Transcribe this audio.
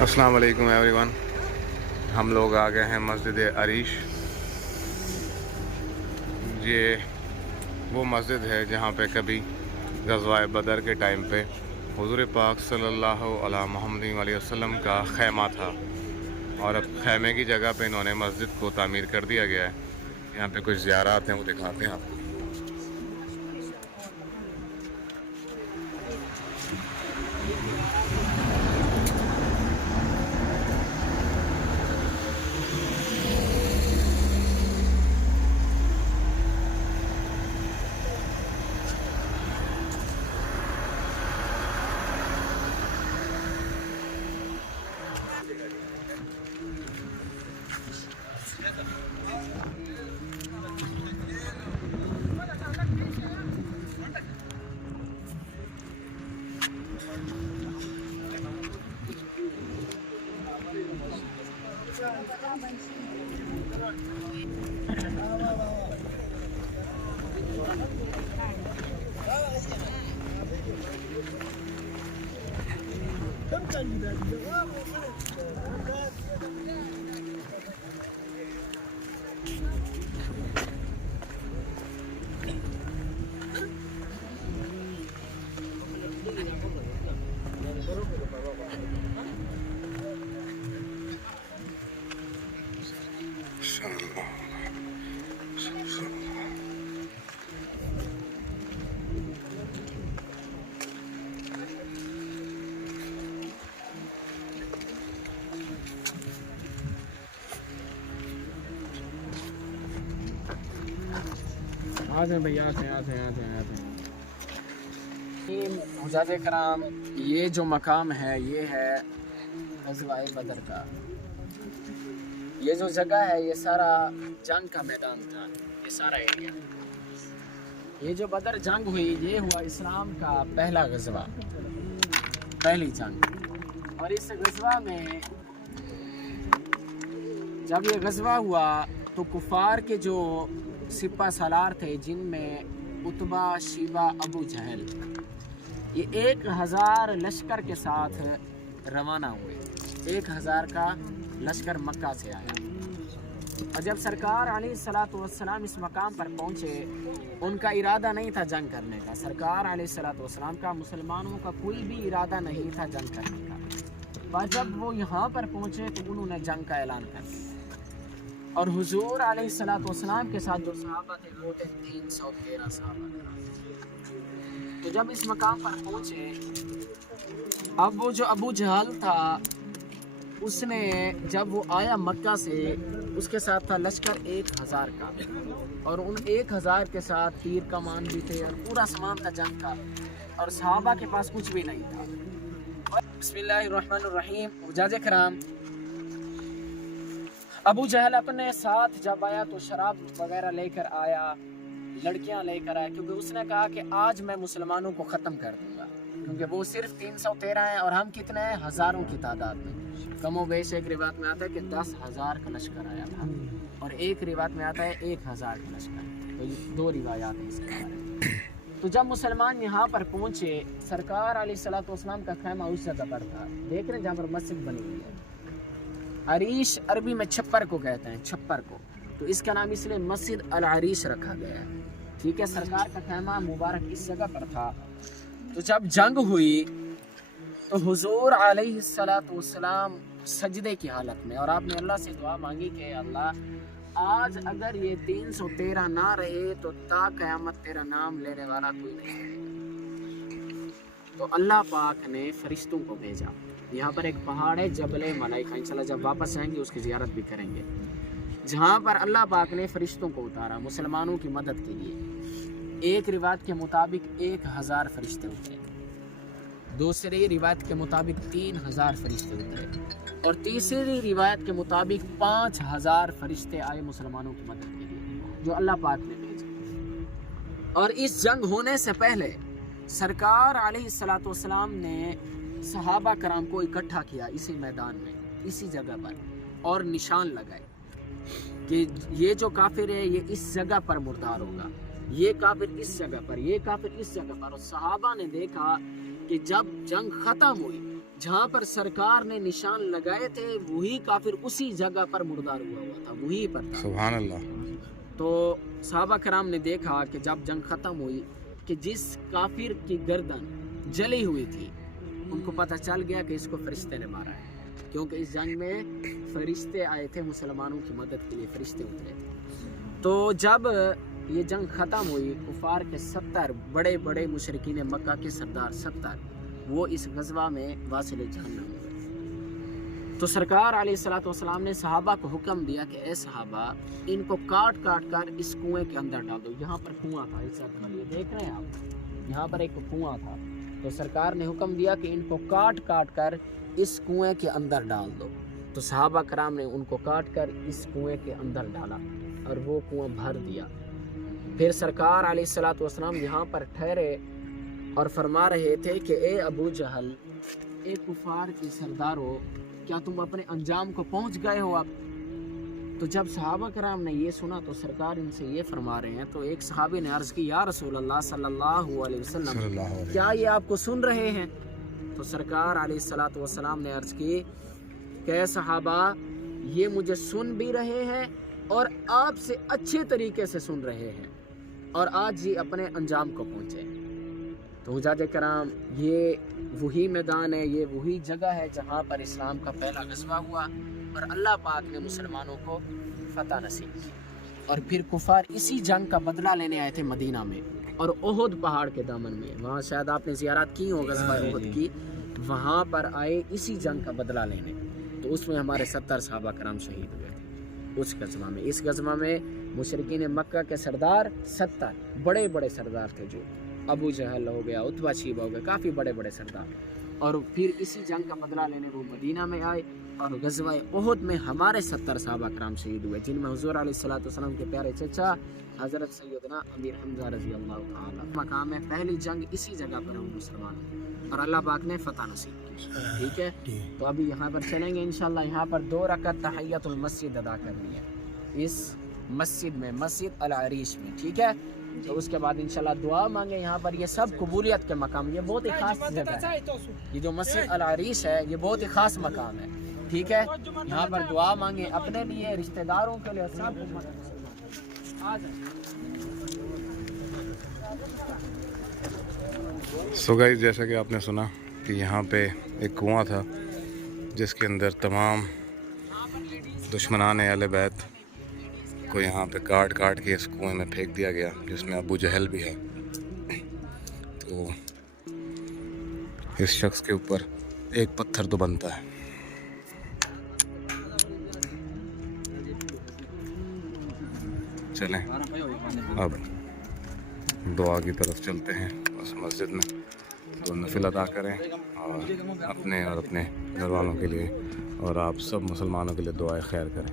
السلام علیکم every one. ہم لوگ آ گئے ہیں مسجد عریش. یہ وہ مسجد ہے جہاں پہ کبھی غزوہ بدر کے ٹائم پہ حضور پاک صلی اللہ علیہ محمد علیہ وسلم کا خیمہ تھا، اور اب خیمے کی جگہ پہ انہوں نے مسجد کو تعمیر کر دیا گیا ہے. یہاں پہ کچھ زیارات ہیں، وہ دکھاتے ہیں آپ کو. آتے ہیں بھائی، آتے ہیں. حجاج کرام، یہ جو مقام ہے یہ ہے غزوہ بدر کا. یہ جو جگہ ہے یہ سارا جنگ کا میدان تھا. یہ سارا ایریا، یہ جو بدر جنگ ہوئی یہ ہوا اسلام کا پہلا غزوہ، پہلی جنگ. اور اس غزوہ میں جب یہ غزوہ ہوا تو کفار کے جو سپہ سالار تھے، جن میں عتبہ، شیبہ، ابو جہل، یہ 1000 لشکر کے ساتھ روانہ ہوئے. 1000 کا لشکر مکہ سے آیا. اور جب سرکار علیہ الصلوۃ والسلام اس مقام پر پہنچے، ان کا ارادہ نہیں تھا جنگ کرنے کا. سرکار علیہ الصلوۃ والسلام کا، مسلمانوں کا کوئی بھی ارادہ نہیں تھا جنگ کرنے کا. پر جب وہ یہاں پر پہنچے تو انہوں نے جنگ کا اعلان کر دیا. اور حضور علیہ الصلوۃ والسلام کے ساتھ جو صحابہ تھے وہ تھے 313 صحابہ. تو جب اس مقام پر پہنچے، اب وہ جو ابو جہل تھا، اس نے جب وہ آیا مکہ سے، اس کے ساتھ تھا لشکر 1000 کا، اور ان 1000 کے ساتھ تیر کمان بھی تھے اور پورا سامان تھا جنگ کا، اور صحابہ کے پاس کچھ بھی نہیں تھا. بسم اللہ الرحمن الرحیم. حجاج کرام، ابو جہل اپنے ساتھ جب آیا تو شراب وغیرہ لے کر آیا، لڑکیاں لے کر آیا، کیونکہ اس نے کہا کہ آج میں مسلمانوں کو ختم کر دوں گا. کیونکہ وہ صرف 313 ہیں اور ہم کتنے ہیں؟ ہزاروں کی تعداد میں. کم و بیش ایک روایت میں آتا ہے کہ 10,000 کا لشکر آیا تھا، اور ایک روایت میں آتا ہے 1000 کا لشکر. تو یہ 2 روایات ہیں اس کے بارے میں. تو جب مسلمان یہاں پر پہنچے، سرکار علیہ الصلوۃ والسلام کا خیمہ اس جگہ پر تھا. دیکھ رہے ہیں جہاں پر مسجد بنی ہوئی ہے. عریش عربی میں چھپر کو کہتے ہیں، چھپر کو. تو اس کا نام اس لیے مسجد العریش رکھا گیا ہے. ٹھیک ہے، سرکار کا خیمہ مبارک اس جگہ پر تھا. تو جب جنگ ہوئی تو حضور علیہ الصلوۃ والسلام سجدے کی حالت میں، اور آپ نے اللہ سے دعا مانگی کہ اللہ آج اگر یہ 313 نہ رہے تو تا قیامت تیرا نام لینے والا کوئی نہیں رہے. تو اللہ پاک نے فرشتوں کو بھیجا. یہاں پر ایک پہاڑ ہے جبل ملائکہ، انشاءاللہ جب واپس آئیں گے اس کی زیارت بھی کریں گے، جہاں پر اللہ پاک نے فرشتوں کو اتارا مسلمانوں کی مدد کے لیے. ایک روایت کے مطابق 1000 فرشتے اترے، دوسری روایت کے مطابق 3000 فرشتے اترے، اور تیسری روایت کے مطابق 5000 فرشتے آئے مسلمانوں کی مدد کے لیے، جو اللہ پاک نے بھیجے. اور اس جنگ ہونے سے پہلے سرکار علیہ الصلوۃ والسلام نے صحابہ کرام کو اکٹھا کیا اسی میدان میں، اسی جگہ پر، اور نشان لگائے کہ یہ جو کافر ہے یہ اس جگہ پر مردار ہوگا، یہ کافر اس جگہ پر، یہ کافر اس جگہ پر. اور صحابہ نے دیکھا کہ جب جنگ ختم ہوئی जहाँ पर सरकार ने निशान लगाए थे वही काफिर उसी जगह पर मुर्दार हुआ था, वहीं पर था। सुभान अल्लाह। तो सहाबा कराम ने देखा कि जब जंग खत्म हुई कि जिस काफिर की गर्दन जली हुई थी, उनको पता चल गया कि इसको फरिश्ते ने मारा है, क्योंकि इस जंग में फरिश्ते आए थे, मुसलमानों की मदद के लिए फरिश्ते उतरे थे। तो जब ये जंग ख़त्म हुई, कुफार के 70 बड़े बड़े मुशरिकीन मक्का के सरदार 70 वो इस गज़वा में वासिल जहन्नम हुए। तो सरकार अलैहिस्सलातु वस्सलाम ने सहाबा को हुक्म दिया कि ए सहाबा, इनको काट काट कर इस कुएं के अंदर डाल दो। यहाँ पर कुआं था, इस ये देख रहे हैं आप, यहाँ पर एक कुआं था। तो सरकार ने हुक्म दिया कि इनको काट काट कर इस कुएं के अंदर डाल दो। तो सहाबा कराम ने उनको काट कर इस कुएं के अंदर डाला और वो कुआं भर दिया। फिर सरकार अलैहिस्सलातु वस्सलाम यहाँ पर ठहरे और फरमा रहे थे कि ए अबू जहल, ए कुफार के सरदारों, क्या तुम अपने अंजाम को पहुँच गए हो अब? तो जब सहाबा कराम ने ये सुना तो सरकार इनसे ये फरमा रहे हैं। तो एक सहाबी ने अर्ज़ की, या रसूल अल्लाह सल्लल्लाहु अलैहि वसल्लम, क्या ये आपको सुन रहे हैं? तो सरकार अलैहिस्सलातु वस्सलाम ने अर्ज़ की कि सहाबा, ये मुझे सुन भी रहे हैं और आपसे अच्छे तरीके से सुन रहे हैं, और आज ये अपने अंजाम को पहुँचे। तो हुज्जाज कराम, ये वही मैदान है, ये वही जगह है जहाँ पर इस्लाम का पहला ग़ज़वा हुआ और अल्लाह पाक ने मुसलमानों को फतह नसीब की। और फिर कुफार इसी जंग का बदला लेने आए थे मदीना में और ओहद पहाड़ के दामन में, वहाँ शायद आपने ज़ियारत की हो ग़ज़वा ओहद की, वहाँ पर आए इसी जंग का बदला लेने। तो उसमें हमारे 70 सहाबा कराम शहीद हुए थे उस ग़ज़वा में। इस ग़ज़वा में मुशरिकीन मक्का के सरदार 70 बड़े बड़े सरदार थे, जो अबू जहल हो गया, उतबा शैबा हो गया, काफ़ी बड़े बड़े सरदार। और फिर इसी जंग का बदला लेने वो मदीना में आए और ग़ज़वा ओहद में हमारे 70 सहाबा कराम शहीद हुए, जिनमें हुज़ूर अलैहिस्सलातु वस्सलाम के प्यारे चचा हज़रत सैयदना अमीर हमज़ा रज़ी अल्लाह ताला मकाम है। पहली जंग इसी जगह पर हुई मुसलमानों और अल्लाह पाक ने फतह नसीब की। ठीक है, तो अभी यहाँ पर चलेंगे इंशाल्लाह। यहाँ पर 2 रकात तहियतुल मस्जिद अदा करनी है इस मस्जिद में, मस्जिद अल अरीश में। ठीक है, तो उसके बाद इंशाल्लाह दुआ मांगे। यहाँ पर ये सब कबूलियत के मकाम, ये बहुत ही खास जगह है। ये जो मस्जिद अल अरीश है ये बहुत ही खास मकाम है। ठीक है, यहाँ पर दुआ मांगे अपने लिए, रिश्तेदारों के लिए, सब सो गाइस, जैसा कि आपने सुना कि यहाँ पे एक कुआं था जिसके अंदर तमाम दुश्मनान अहले बैत को यहाँ पे काट काट के इस कुएं में फेंक दिया गया, जिसमें अबू जहल भी है। तो इस शख्स के ऊपर एक पत्थर तो बनता है। चलें अब दुआ की तरफ चलते हैं। उस मस्जिद में 2 नफिल अदा करें और अपने घर वालों के लिए और आप सब मुसलमानों के लिए दुआएं खैर करें।